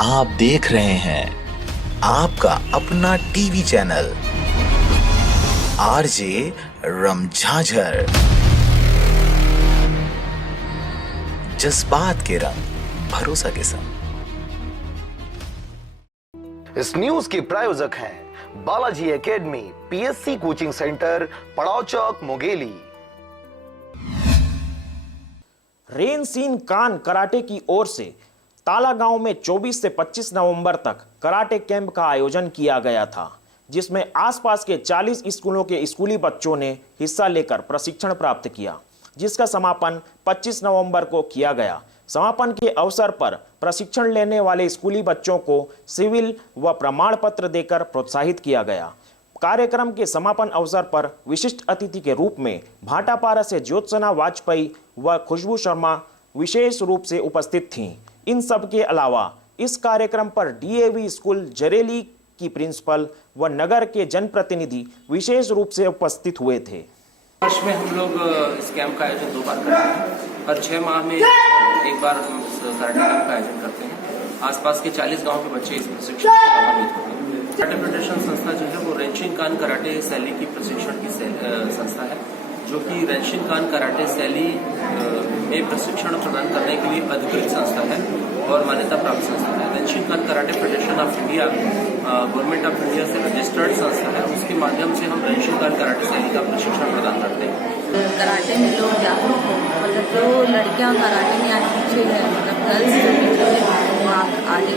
आप देख रहे हैं आपका अपना टीवी चैनल आरजे रमझाझर, जज्बात के रंग भरोसा के संग। इस न्यूज के प्रायोजक हैं Balaji academy, PSC coaching centre, पड़ाव चौक, मुंगेली। रेन सीन कान कराटे की ओर से ताला गांव में 24 से 25 नवंबर तक कराटे कैंप का आयोजन किया गया था, जिसमें आसपास के 40 स्कूलों के स्कूली बच्चों ने हिस्सा लेकर प्रशिक्षण प्राप्त किया, जिसका समापन 25 नवंबर को किया गया। समापन के अवसर पर प्रशिक्षण लेने वाले स्कूली बच्चों को सिविल व प्रमाण पत्र देकर प्रोत्साहित किया गया। कार्यक्रम के समापन अवसर पर विशिष्ट अतिथि के रूप में भाटापारा से ज्योत्सना वाजपेयी व खुशबू शर्मा विशेष रूप से उपस्थित थीं। इन सब के अलावा इस कार्यक्रम पर डीएवी स्कूल जरेली की प्रिंसिपल व नगर के जनप्रतिनिधि विशेष रूप से उपस्थित हुए थे। वर्ष में हम लोग इस कैंप का आयोजन 2 बार करते हैं। हर 6 माह में एक बार हम इस कराटे कैंप का आयोजन करते हैं। आसपास के 40 गांव के बच्चे इस प्रशिक्षण से लाभान्वित होते हैं। कराटे फेडरेशन संस्था जो है वो रेंशिंकान कराटे शैली की प्रशिक्षण की संस्था है, जो कि रेंशिंकान कराटे शैली में प्रशिक्षण प्रदान करने के लिए अधिकृत संस्था है और मान्यता प्राप्त संस्था है। Renshinkan karate federation of India government of India से रजिस्टर्ड संस्था है। उसके माध्यम से हम रेंशिंकान कराटे शैली का प्रशिक्षण प्रदान करते हैं। कराटे में लोग जागरूक हो, मतलब जो लड़कियां कराटे में आज पीछे है, मतलब गर्ल्स जो पीछे है वो आगे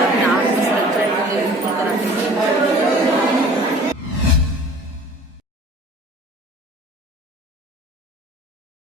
अपने आप